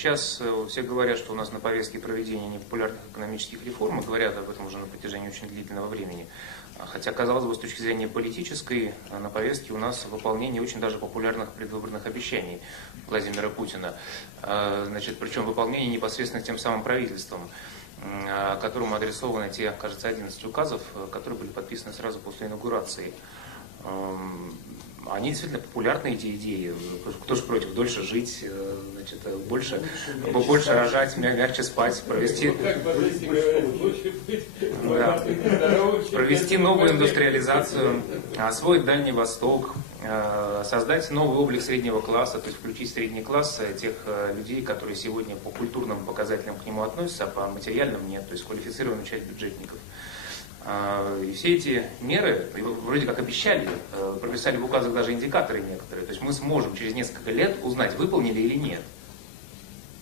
сейчас все говорят, что у нас на повестке проведения непопулярных экономических реформ, и говорят об этом уже на протяжении очень длительного времени. Хотя, казалось бы, с точки зрения политической, на повестке у нас выполнение очень даже популярных предвыборных обещаний Владимира Путина. Значит, причем выполнение непосредственно тем самым правительством, которому адресованы те, кажется, 11 указов, которые были подписаны сразу после инаугурации. Они действительно популярные, эти идеи. Кто же против? Дольше жить, значит, больше рожать, мягче спать, провести новую индустриализацию, освоить Дальний Восток, создать новый облик среднего класса, то есть включить средний класс тех людей, которые сегодня по культурным показателям к нему относятся, а по материальным нет, то есть квалифицированную часть бюджетников. И все эти меры, вроде как обещали, прописали в указах даже индикаторы некоторые. То есть мы сможем через несколько лет узнать, выполнили или нет.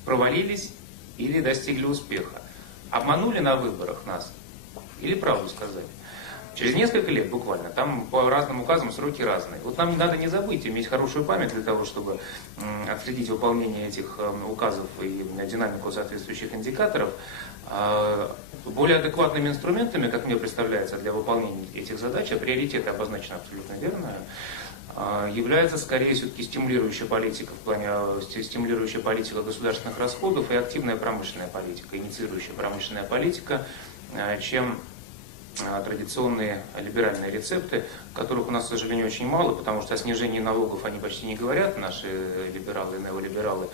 Провалились или достигли успеха. Обманули на выборах нас или правду сказали. Через несколько лет буквально, там по разным указам сроки разные. Вот нам надо не забыть иметь хорошую память для того, чтобы отследить выполнение этих указов и динамику соответствующих индикаторов. Более адекватными инструментами, как мне представляется, для выполнения этих задач, а приоритеты обозначены абсолютно верно, является скорее все-таки стимулирующая политика в плане стимулирующая политика государственных расходов и активная промышленная политика, инициирующая промышленная политика, чем традиционные либеральные рецепты, которых у нас, к сожалению, очень мало, потому что о снижении налогов они почти не говорят, наши либералы, неолибералы,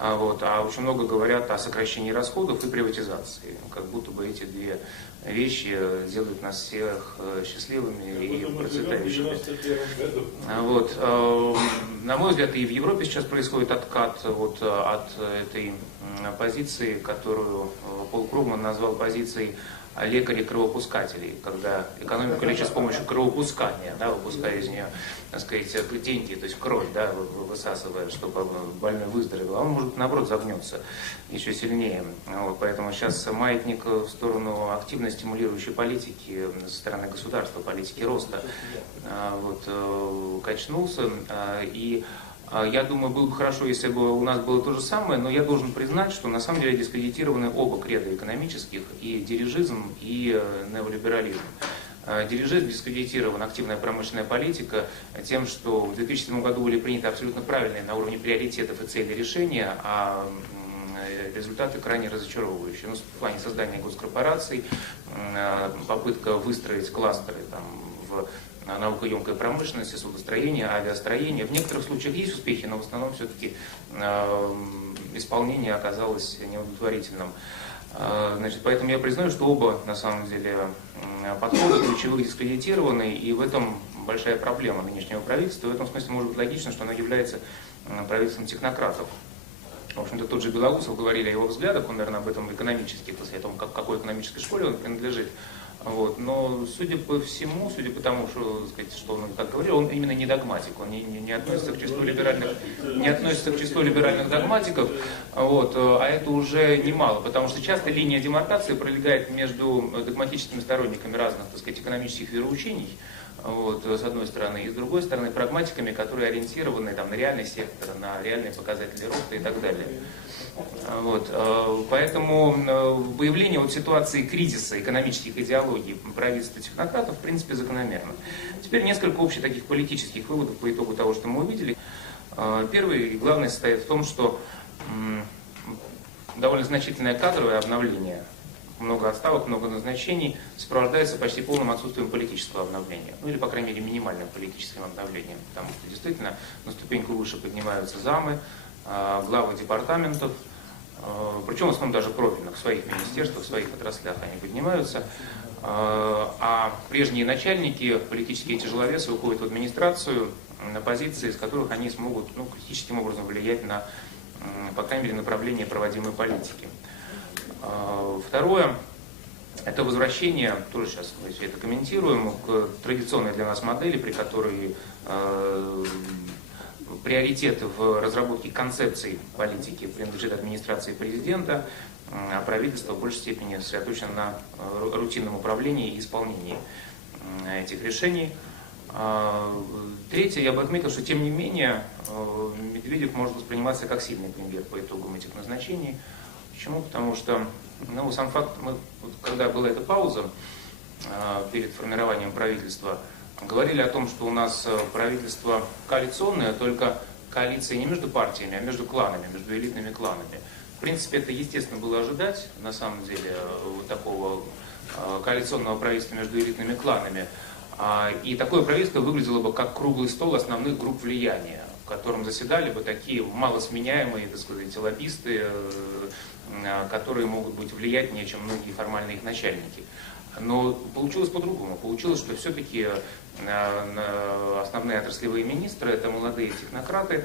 а очень много говорят о сокращении расходов и приватизации. Как будто бы эти две вещи делают нас всех счастливыми и процветающими. На мой взгляд, и в Европе сейчас происходит откат от этой позиции, которую Пол Кругман назвал позицией лекарей-кровопускателей, когда экономику лечат с помощью кровопускания, выпуская из нее, так сказать, деньги, то есть кровь, высасывая, чтобы больной выздоровел, а он, может, наоборот, загнется еще сильнее. Поэтому сейчас маятник в сторону активно стимулирующей политики со стороны государства, политики роста, качнулся. И я думаю, было бы хорошо, если бы у нас было то же самое, но я должен признать, что на самом деле дискредитированы оба креда экономических, и дирижизм, и неолиберализм. Дирижизм дискредитирован, активная промышленная политика, тем, что в 2007 году были приняты абсолютно правильные на уровне приоритетов и целей решения, а результаты крайне разочаровывающие. В плане создания госкорпораций, попытка выстроить кластеры в наукоемкой промышленности, судостроения, авиастроения. В некоторых случаях есть успехи, но в основном все-таки исполнение оказалось неудовлетворительным. Поэтому я признаю, что оба, на самом деле, подхода ключевых дискредитированы, и в этом большая проблема нынешнего правительства. В этом смысле может быть логично, что оно является правительством технократов. В общем-то, тот же Белоусов говорили о его взглядах, он, наверное, об этом экономически, о том, к какой экономической школе он принадлежит. Но, судя по всему, судя по тому, что он так говорил, он именно не догматик, он не относится к числу либеральных догматиков, а это уже немало, потому что часто линия демаркации пролегает между догматическими сторонниками разных, экономических вероучений, с одной стороны, и с другой стороны прагматиками, которые ориентированы на реальный сектор, на реальные показатели роста и так далее. Поэтому выявление ситуации кризиса экономических идеологий правительства технократов в принципе закономерно. Теперь несколько общих таких политических выводов по итогу того, что мы увидели. Первый и главный состоит в том, что довольно значительное кадровое обновление, много отставок, много назначений, сопровождается почти полным отсутствием политического обновления. Или, по крайней мере, минимальным политическим обновлением. Потому что действительно на ступеньку выше поднимаются замы, главы департаментов, причем в основном даже профильных, в своих министерствах, в своих отраслях они поднимаются. А прежние начальники, политические тяжеловесы уходят в администрацию на позиции, с которых они смогут критическим образом влиять на, по крайней мере, направление проводимой политики. Второе, это возвращение, тоже сейчас мы все это комментируем, к традиционной для нас модели, при которой приоритеты в разработке концепций политики принадлежит администрации президента, а правительство в большей степени сосредоточено на рутинном управлении и исполнении этих решений. Третье, я бы отметил, что тем не менее Медведев может восприниматься как сильный премьер по итогам этих назначений. Почему? Потому что сам факт, когда была эта пауза перед формированием правительства, говорили о том, что у нас правительство коалиционное, только коалиция не между партиями, а между кланами, между элитными кланами. В принципе, это естественно было ожидать, на самом деле, такого коалиционного правительства между элитными кланами. И такое правительство выглядело бы как круглый стол основных групп влияния, в котором заседали бы такие малосменяемые, так сказать, лоббисты, которые могут быть влиятельнее, чем многие формальные их начальники. Но получилось по-другому. Получилось, что все-таки основные отраслевые министры — это молодые технократы,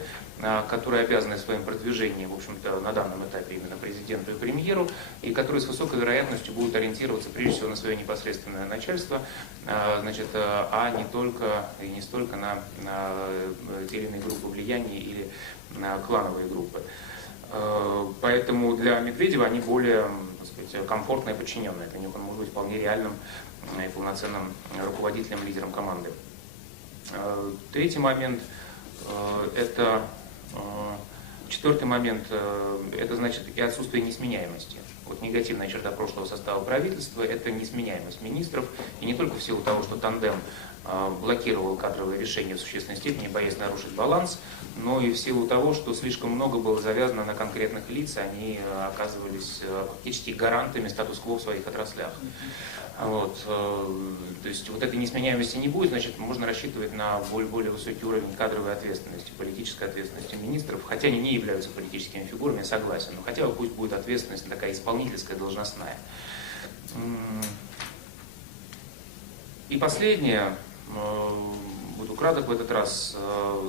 которые обязаны своим продвижением, в общем-то, на данном этапе именно президенту и премьеру, и которые с высокой вероятностью будут ориентироваться прежде всего на свое непосредственное начальство, а не только и не столько на те или иные группы влияния или на клановые группы. Поэтому для Медведева они более, так сказать, комфортные подчиненные. Для них он может быть вполне реальным и полноценным руководителем, лидером команды. Третий момент – это четвертый момент – это значит и отсутствие несменяемости. Вот негативная черта прошлого состава правительства – это несменяемость министров, и не только в силу того, что тандем блокировал кадровые решения в существенной степени, боясь нарушить баланс, но и в силу того, что слишком много было завязано на конкретных лиц, они оказывались фактически гарантами статус-кво в своих отраслях. Вот. То есть вот этой несменяемости не будет, значит, можно рассчитывать на более высокий уровень кадровой ответственности, политической ответственности министров, хотя они не являются политическими фигурами, я согласен, но хотя бы пусть будет ответственность такая исполнительская, должностная. И последнее, буду краток в этот раз,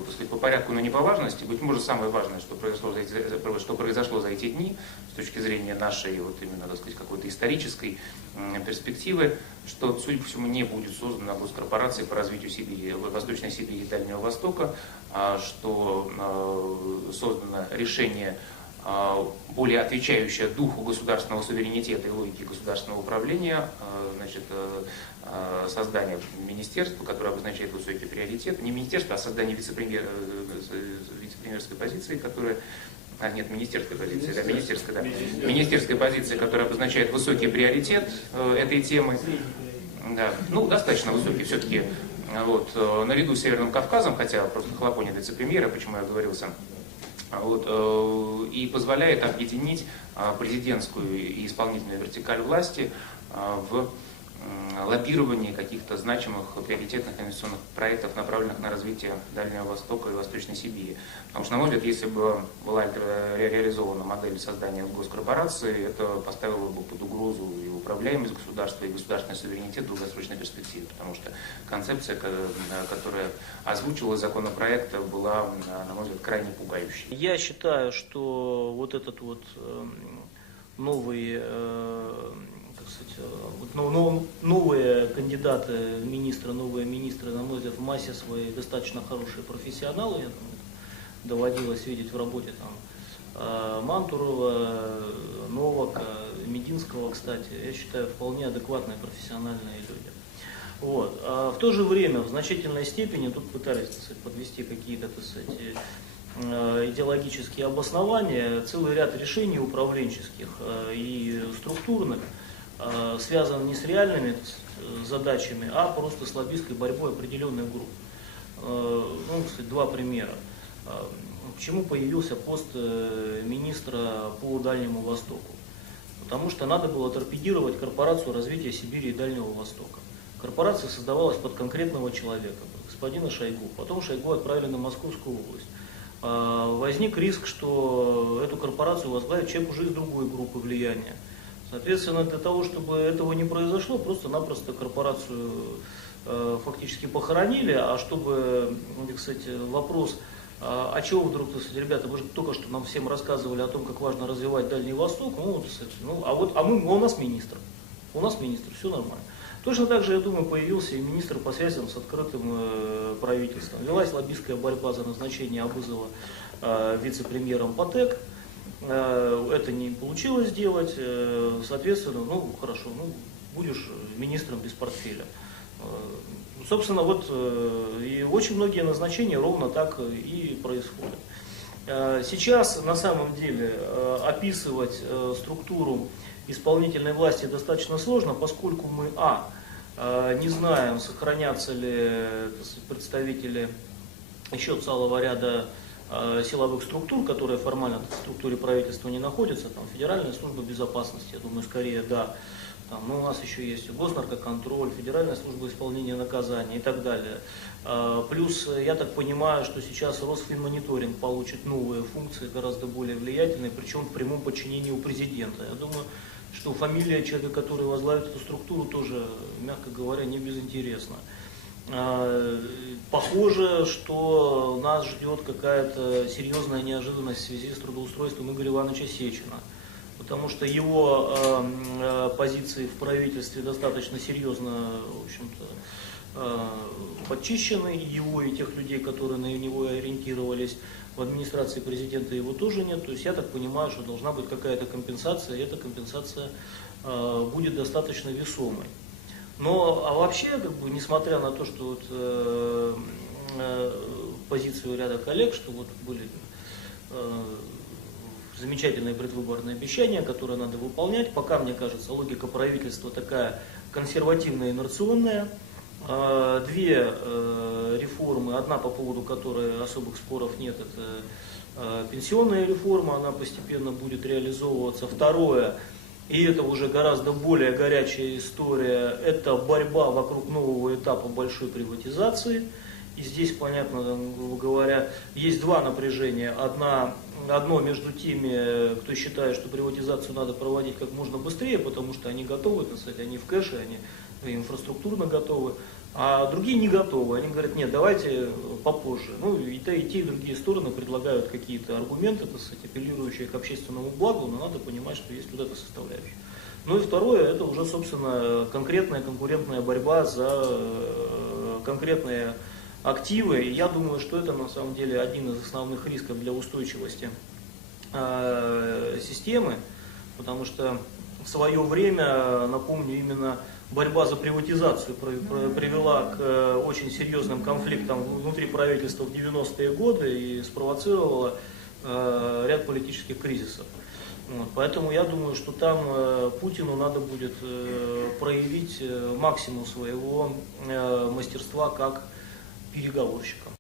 так сказать, по порядку, но не по важности. Быть может, самое важное, что произошло за эти дни, с точки зрения нашей, вот именно, так сказать, какой-то исторической перспективы, что, судя по всему, не будет создана госкорпорация по развитию Сибири, Восточной Сибири и Дальнего Востока, что создано решение, более отвечающее духу государственного суверенитета и логике государственного управления, значит, создание министерства, которое обозначает высокий приоритет, не министерство, а создание вице-премьерской позиции, которая, министерской позиции, да, министерской позиции, которая обозначает высокий приоритет этой темы, да, достаточно высокий все-таки, вот, наряду с Северным Кавказом, хотя просто хлопонит вице-премьера, почему я оговорился. Вот, и позволяет объединить президентскую и исполнительную вертикаль власти в лоббировании каких-то значимых приоритетных инвестиционных проектов, направленных на развитие Дальнего Востока и Восточной Сибири. Потому что, на мой взгляд, если бы была реализована модель создания госкорпорации, это поставило бы под угрозу и управляемость государства, и государственный суверенитет в долгосрочной перспективе. Потому что концепция, которая озвучивалась законопроекта, была, на мой взгляд, крайне пугающей. Я считаю, что вот этот вот новый, так сказать, новые кандидаты в министры, новые министры, на мой взгляд, в массе своей достаточно хорошие профессионалы. Я доводилось видеть в работе Мантурова, Новака, Мединского, кстати. Я считаю, вполне адекватные профессиональные люди. Вот. А в то же время, в значительной степени, тут пытались, так сказать, подвести какие-то, так сказать, идеологические обоснования, целый ряд решений управленческих и структурных связан не с реальными задачами, а просто с лоббистской борьбой определенных групп. Кстати, два примера. Почему появился пост министра по Дальнему Востоку? Потому что надо было торпедировать корпорацию развития Сибири и Дальнего Востока. Корпорация создавалась под конкретного человека, господина Шойгу. Потом Шойгу отправили на Московскую область. Возник риск, что эту корпорацию возглавит человек уже из другой группы влияния. Соответственно, для того, чтобы этого не произошло, просто-напросто корпорацию фактически похоронили, а чтобы, кстати, вопрос, а чего вдруг, ребята, вы же только что нам всем рассказывали о том, как важно развивать Дальний Восток, у нас министр, все нормально. Точно так же, я думаю, появился и министр по связям с открытым правительством. Велась лоббистская борьба за назначение Абызова вице-премьером по ТЭК. Это не получилось сделать, соответственно, хорошо, будешь министром без портфеля. Собственно, вот и очень многие назначения ровно так и происходят. Сейчас на самом деле описывать структуру исполнительной власти достаточно сложно, поскольку мы не знаем, сохранятся ли представители еще целого ряда силовых структур, которые формально в структуре правительства не находятся, там Федеральная служба безопасности, я думаю, скорее да. Но у нас еще есть госнаркоконтроль, Федеральная служба исполнения наказаний и так далее. Плюс, я так понимаю, что сейчас Росфинмониторинг получит новые функции, гораздо более влиятельные, причем в прямом подчинении у президента. Я думаю, что фамилия человека, который возглавит эту структуру, тоже, мягко говоря, не безинтересна. Похоже, что нас ждет какая-то серьезная неожиданность в связи с трудоустройством Игоря Ивановича Сечина. Потому что его позиции в правительстве достаточно серьезно, в общем-то, подчищены, его и тех людей, которые на него ориентировались. В администрации президента его тоже нет. То есть я так понимаю, что должна быть какая-то компенсация, и эта компенсация будет достаточно весомой. Но вообще, несмотря на то, что позицию ряда коллег, что вот были замечательные предвыборные обещания, которые надо выполнять. Пока, мне кажется, логика правительства такая консервативная, инерционная. Две реформы, одна по поводу которой особых споров нет, это пенсионная реформа, она постепенно будет реализовываться. Второе, и это уже гораздо более горячая история, это борьба вокруг нового этапа большой приватизации. И здесь, понятно, грубо говоря, есть два напряжения. Одно между теми, кто считает, что приватизацию надо проводить как можно быстрее, потому что они готовы, так сказать, они в кэше, они инфраструктурно готовы, а другие не готовы. Они говорят, нет, давайте попозже. Ну, и те, и другие стороны предлагают какие-то аргументы, так сказать, апеллирующие к общественному благу, но надо понимать, что есть вот эта составляющая. Ну и второе, это уже, собственно, конкретная конкурентная борьба за конкретные активы. И я думаю, что это на самом деле один из основных рисков для устойчивости системы, потому что в свое время, напомню, именно борьба за приватизацию привела к очень серьезным конфликтам внутри правительства в 90-е годы и спровоцировала ряд политических кризисов. Вот, поэтому я думаю, что там Путину надо будет проявить максимум своего мастерства как переговорщика.